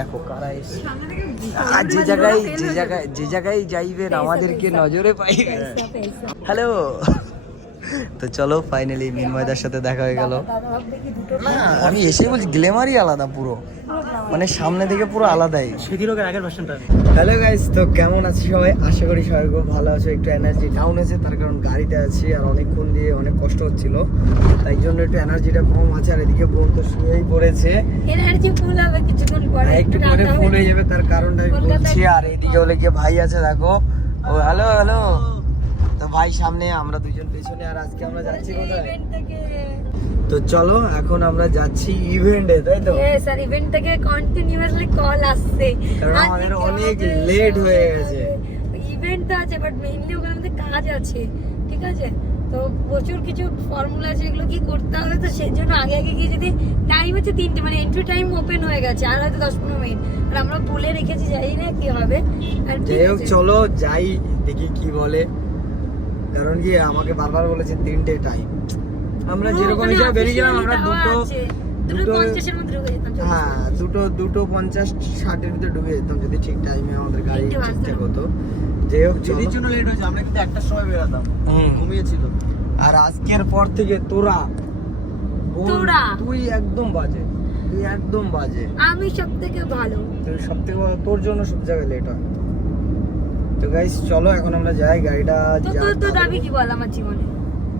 দেখো কারা এসছে। আর যে জায়গায় যে জায়গায় যে জায়গায় যাইবেন আমাদেরকে নজরে পাই। হ্যালো। তো চলো ফাইনালি মিনময়দার সাথে দেখা হয়ে গেল। আমি এসে বলছি গ্লেমারই আলাদা পুরো। মানে সামনে থেকে পুরো আলাদাই। স্মৃতিরোগের আগের ভার্সনটা হ্যালো গাইস তো কেমন আছি সবাই? আশা করি সবাই খুব ভালো আছো। একটু এনার্জি ডাউন আছে তার কারণ গাড়িতে আছি আর অনেকক্ষণ দিয়ে অনেক কষ্ট হচ্ছিল। তাই জন্য একটু এনার্জিটা কম আছে আর এদিকে বোন তো শুয়েই পড়েছে। এনার্জি ফুল হবে কিছুক্ষণ পরে। একটু পরে ফুল হয়ে যাবে তার কারণটা আমি বলছি। আর এইদিকে হলে গিয়ে ভাই আছে দেখো। ও হ্যালো হ্যালো তো ভাই সামনে আমরা দুজন পেছনে আর আজকে আমরা যাচ্ছি কোথায়? ইভেন্ট থেকে। তো চলো এখন আমরা যাচ্ছি ইভেন্টে তাই তো? ইয়েস স্যার ইভেন্ট থেকে কন্টিনিউয়াসলি কল আসছে। কারণ আমাদের অনেক লেট হয়ে গেছে। ইভেন্ট তো আছে বাট মেইনলি ওখানে আমাদের কাজ আছে ঠিক আছে? তো প্রচুর কিছু ফর্মুলা আছে এগুলো কি করতে হবে? তো সেই জন্য আগে আগে গিয়ে যদি টাইম হচ্ছে তিনটে মানে এন্ট্রি টাইম ওপেন হয়ে গেছে আর হয়তো দশ পনেরো মিনিট। আর আমরা বলে রেখেছি যাই না কি হবে। আর যাই হোক চলো যাই দেখি কি বলে। কারণ কি আমাকে বারবার বলেছে তিনটে টাইম আমরা যেরকম হিসাবে বেরিয়ে গেলাম আমরা দুটো দুটো হ্যাঁ দুটো দুটো পঞ্চাশ ষাটের ভিতরে ঢুকে যেতাম যদি ঠিক টাইমে আমাদের গাড়ি ঠিকঠাক হতো। যাই হোক চলো। জন্য লেট হয়েছে আমরা কিন্তু একটার সময় বেরোতাম। হুম। ঘুমিয়েছিল। আর আজকের পর থেকে তোরা তোরা? তুই একদম বাজে। তুই একদম বাজে। আমি সব থেকে ভালো। তুই সব থেকে বড় তোর জন্য সব জায়গায় লেট হয়। তো গাইস চলো এখন আমরা যাই গাড়িটা তো তোর তো দাবি কি বল আমার জীবনে?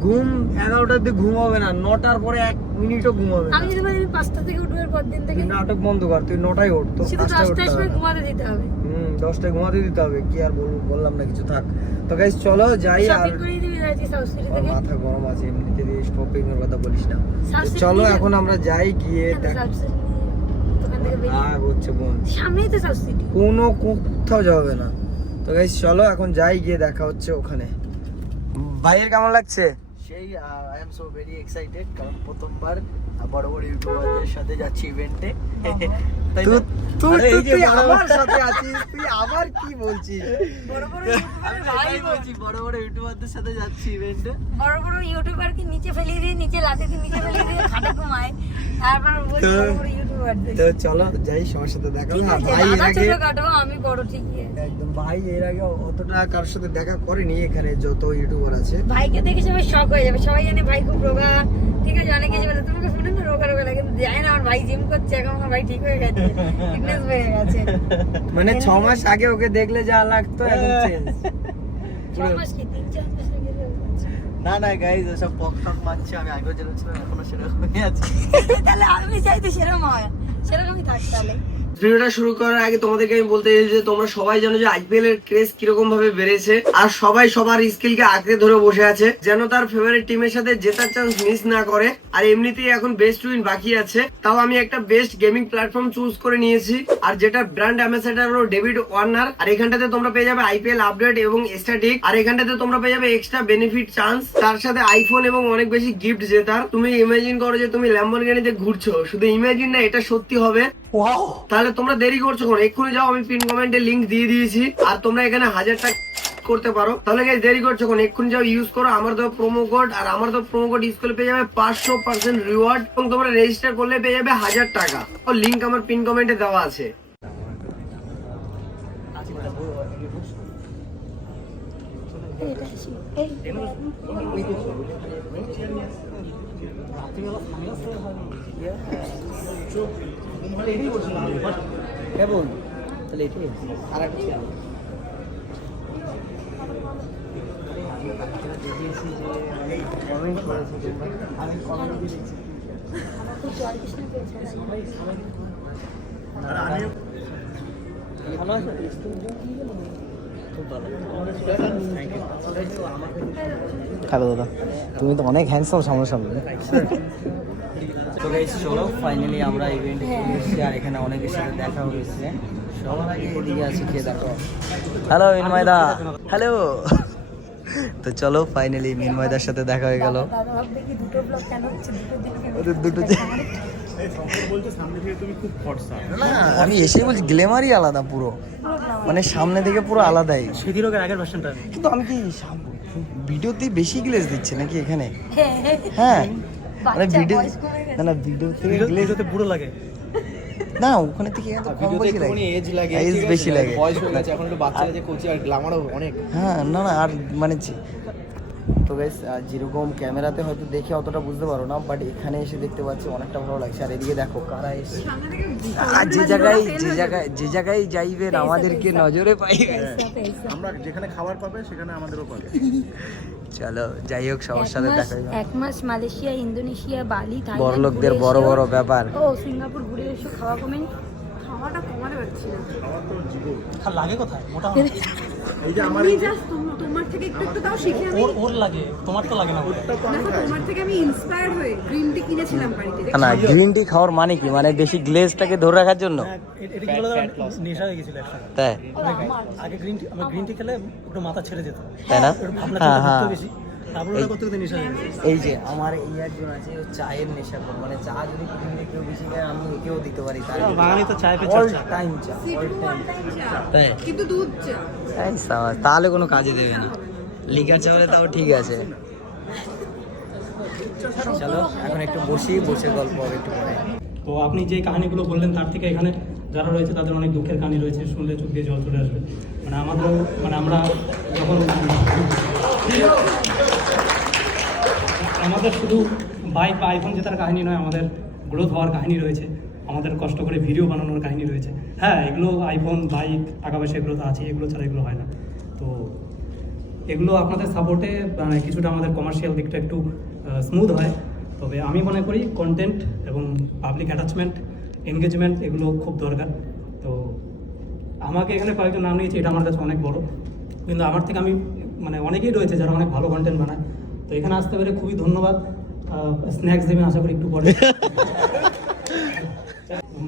ঘুম এগারোটার দিকে ঘুম হবে না নটার পরে এক মিনিটও ঘুম হবে আমি যদি বলি পাঁচটা থেকে উঠবো পর দিন থেকে নাটক বন্ধ কর তুই নটায় উঠ তো সময় ঘুমাতে দিতে হবে। হুম দশটায় ঘুমাতে দিতে হবে কি আর বলব বললাম না কিছু থাক। তো গাইস চলো যাই আর মাথা গরম আছে এমনিতে দিয়ে শপিং এর কথা বলিস না। চলো এখন আমরা যাই গিয়ে দেখ আগ হচ্ছে বোন। সামনেই তো সাউথ সিটি কোনো কোথাও যাবে না। তো গাইস চলো এখন যাই গিয়ে দেখা হচ্ছে ওখানে। ভাইয়ের কেমন লাগছে? সেই I am so very excited কারণ প্রথমবার বড় বড় ইউটিউবারদের সাথে যাচ্ছি ইভেন্টে তাই তুই না? তুই আরে এই যে তুই বড়- আমার সাথে আছিস তুই আবার কি বলছিস? বড় বড় আমি তো এটাই বলছি বড় বড় ইউটিউবারদের সাথে যাচ্ছি ইভেন্টে বড় বড় ইউটিউবারকে নিচে ফেলিয়ে দিয়ে নিচে লাথি দিয়ে নিচে ফেলিয়ে দিয়ে খাটে ঘুমায়। তারপর বলছি বড় বড় ইউটিউবারদের। তো চলো যাই সবার সাথে দেখা না ভাই এর আগে আমি বড় ঠিকই একদম ভাই এর আগে অতটা কার সাথে দেখা করেনি এখানে যত ইউটিউবার আছে। ভাইকে দেখে সবাই শখ হয়ে যাবে। সবাই জানে ভাই খুব রোগা। ঠিক আছে অনেকে যে বলে তোমাকে শুনে না রোগা রোগা লাগে? কিন্তু জানি না আমার ভাই জিম করছে এখন ভাই ঠিক হয়ে গেছে ফিটনেস হয়ে গেছে। মানে ছ মাস আগে ওকে দেখলে যা লাগতো এখন চেঞ্জ 6 মাস কি তিন চার মাস আগে না না গাইজ ওসব পক টক মারছে আমি আগেও যেরকম ছিলাম এখনও সেরকমই আছে। তাহলে আমি চাইতে সেরকম হয় সেরকমই থাক তাহলে। ভিডিওটা শুরু করার আগে তোমাদেরকে আমি বলতে চাই যে তোমরা সবাই জানো যে আইপিএল এর ক্রেজ কীরকম ভাবে বেড়েছে, আর সবাই সবার স্কিলকে আঁকড়ে ধরে বসে আছে, যেন তার ফেভারিট টিমের সাথে জেতার চান্স মিস না করে, আর এমনিতেই এখন বেস্ট উইন বাকি আছে। তাও আমি একটা বেস্ট গেমিং প্ল্যাটফর্ম চুজ করে নিয়েছি, আর যেটা ব্র্যান্ড অ্যাম্বাসেডার হলো ডেভিড ওয়ার্নার আর এখানটাতে তোমরা পেয়ে যাবে আইপিএল আপডেট এবং স্ট্যাটিক আর এখানটাতে তোমরা পেয়ে যাবে এক্সট্রা বেনিফিট চান্স তার সাথে আইফোন এবং অনেক বেশি গিফট জেতার। তুমি ইমাজিন করো যে তুমি ল্যাম্বরগিনিতে ঘুরছো, শুধু ইমাজিন না, এটা সত্যি হবে। তাহলে তোমরা দেরি করছ কোন? এক্ষুনি যাও, আমি পিন কমেন্টে লিংক দিয়ে দিয়েছি। আর তোমরা এখানে হাজার টাকা করতে পারো। তাহলে guys, দেরি করছ কোন? এক্ষুনি যাও ইউজ করো। আমার তো প্রোমো কোড আর আমার তো প্রোমো কোড ইউজ করলে পেয়ে যাবে পাঁচশো পার্সেন্ট রিওয়ার্ড এবং তোমরা রেজিস্টার করলে পেয়ে যাবে হাজার টাকা। ও লিংক আমার পিন কমেন্টে দেওয়া আছে। এই। কেমন তাহলে এটাই আর একটা ভালো আছে? খুব হ্যালো দাদা তুমি তো অনেক হ্যান্ডসাম সামনে তো গাইস চলো ফাইনালি আমরা ইভেন্টে চলে এসেছি আর এখানে অনেকের সাথে দেখা হয়েছে। সবার আগে এদিকে আছে খেয়ে দেখো। হ্যালো মিনময়দা হ্যালো তো চলো ফাইনালি মিনময়দার সাথে দেখা হয়ে গেল। দুটো ব্লগ কেন হচ্ছে? দুটো না আমি এসেই বলছি গ্লেমারই আলাদা পুরো। মানে সামনে থেকে পুরো আলাদাই। কিন্তু আমি কি ভিডিওতে বেশি গ্লেজ দিচ্ছে নাকি এখানে? হ্যাঁ। হ্যাঁ। মানে ভিডিও। না না ভিডিও থেকে গ্লেজ ভিডিওতে বুড়ো লাগে। না ওখানে থেকে এত কম বেশি লাগে। এজ লাগে বেশি লাগে। বয়স হয়ে গেছে এখন একটু বাচ্চারা যে কোচি আর গ্ল্যামারও অনেক। হ্যাঁ না না আর মানে তো গাইস যেরকম ক্যামেরাতে হয়তো দেখে অতটা বুঝতে পারো না বাট এখানে এসে দেখতে পাচ্ছি অনেকটা ভালো লাগছে। আর এদিকে দেখো কারা এসে আর যে জায়গায় যে জায়গায় যে জায়গায় যাইবেন আমাদেরকে নজরে পাই আমরা যেখানে খাবার পাবে সেখানে আমাদেরও পাবে। চলো যাই হোক সবার সাথে দেখা। এক মাস মালয়েশিয়া ইন্দোনেশিয়া বালি বড় লোকদের বড় বড় ব্যাপার। ও সিঙ্গাপুর ঘুরে এসো খাওয়া কমেন খাওয়াটা কমাতে পারছি না। লাগে কোথায়? মোটা এই যে আমার তোমার থেকে একটু একটু তাও শিখে আমি ওর ওর লাগে। তোমার তো লাগে না দেখো তোমার থেকে আমি ইন্সপায়ার হয়ে গ্রিন টি কিনেছিলাম বাড়িতে না গ্রিন টি খাওয়ার মানে কি? মানে বেশি গ্লেজটাকে ধরে রাখার জন্য? এটা কি বলে নেশা হয়ে গেছিল একটা তাই? আগে গ্রিন টি আমি গ্রিন টি খেলে একটু মাথা ছেড়ে যেত। তাই না? ভাবনা হ্যাঁ হ্যাঁ। বেশি। এই যে আমার এই একজন আছে ও চায়ের নেশা করে। মানে চা যদি কিনে কেউ বেশি খায় আমি একেও দিতে পারি তার বাঙালি তো চায় পে অল টাইম চা অল টাইম তাই? কিন্তু দুধ চা। এই সাবাস, তাহলে কোনো কাজে দেবে না। লিকার চা হলে তাও ঠিক আছে। চলো এখন একটু বসি বসে গল্প হবে একটু পরে। তো আপনি যে কাহিনীগুলো বললেন তার থেকে এখানে যারা রয়েছে তাদের অনেক দুঃখের কাহিনী রয়েছে। শুনলে চোখ দিয়ে জল চলে আসবে। মানে আমাদের মানে আমরা যখন আমাদের শুধু বাইক বা আইফোন জেতার কাহিনী নয়, আমাদের গ্রোথ হওয়ার কাহিনী রয়েছে। আমাদের কষ্ট করে ভিডিও বানানোর কাহিনী রয়েছে। হ্যাঁ এগুলো আইফোন বাইক টাকা পয়সা এগুলো তো আছে এগুলো ছাড়া এগুলো হয় না। তো এগুলো আপনাদের সাপোর্টে মানে কিছুটা আমাদের কমার্শিয়াল দিকটা একটু স্মুথ হয়। তবে আমি মনে করি কন্টেন্ট এবং পাবলিক অ্যাটাচমেন্ট এনগেজমেন্ট এগুলো খুব দরকার। তো আমাকে এখানে কয়েকজন নাম নিয়েছে, এটা আমার কাছে অনেক বড়। কিন্তু আমার থেকে আমি মানে অনেকেই রয়েছে যারা অনেক ভালো কন্টেন্ট বানায়। তো এখানে আসতে পেরে খুবই ধন্যবাদ। স্ন্যাক্স দেবেন আশা করি একটু পরে।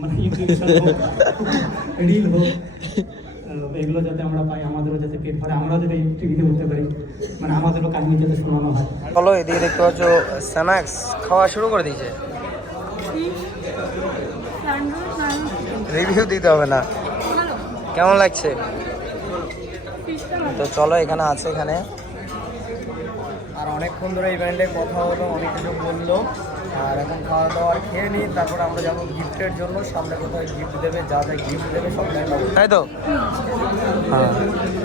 মানে রিল হোক এগুলো যাতে আমরা পাই আমাদেরও যাতে পেট ভরে আমরাও যাতে টিভিতে উঠতে পারি। মানে আমাদেরও কাহিনী যাতে শোনানো হয়। বলো এদিকে দেখতে পাচ্ছ স্ন্যাক্স খাওয়া শুরু করে দিয়েছে। রিভিউ দিতে হবে না। কেমন লাগছে? তো চলো এখানে আছে এখানে। অনেকক্ষণ ধরে এই ব্যান্ডে কথা হলো অনেক কিছু বলল। আর এখন খাওয়া দাওয়া খেয়ে নিই তারপর আমরা যাব গিফটের জন্য। সামনে কোথায় গিফট দেবে যা যা গিফট দেবে সব তাই তো? হ্যাঁ।